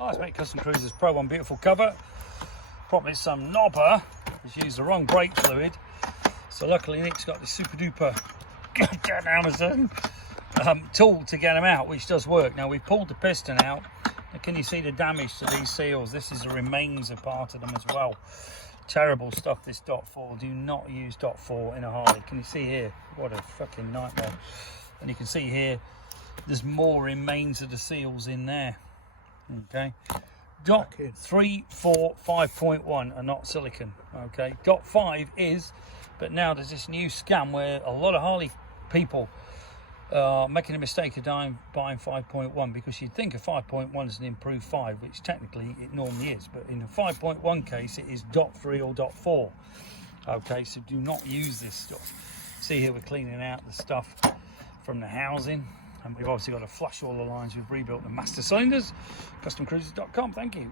Hi, it's mate Custom Cruisers Pro One beautiful cover. Probably some knobber has used the wrong brake fluid. So luckily Nick's got this super duper Amazon tool to get them out, which does work. Now we've pulled the piston out. Now, can you see the damage to these seals? This is the remains of part of them as well. Terrible stuff, this DOT4. Do not use DOT4 in a Harley. Can you see here? What a fucking nightmare. And you can see here, there's more remains of the seals in there. Okay, DOT3, 4, 5.1 are not silicon. Okay, DOT5 is, but now there's this new scam where a lot of Harley people are making a mistake of buying 5.1 because you'd think a 5.1 is an improved 5, which technically it normally is, but in a 5.1 case it is DOT3 or DOT4. Okay, so do not use this stuff. See here, we're cleaning out the stuff from the housing. And we've obviously got to flush all the lines. We've rebuilt the master cylinders. CustomCruisers.com. Thank you.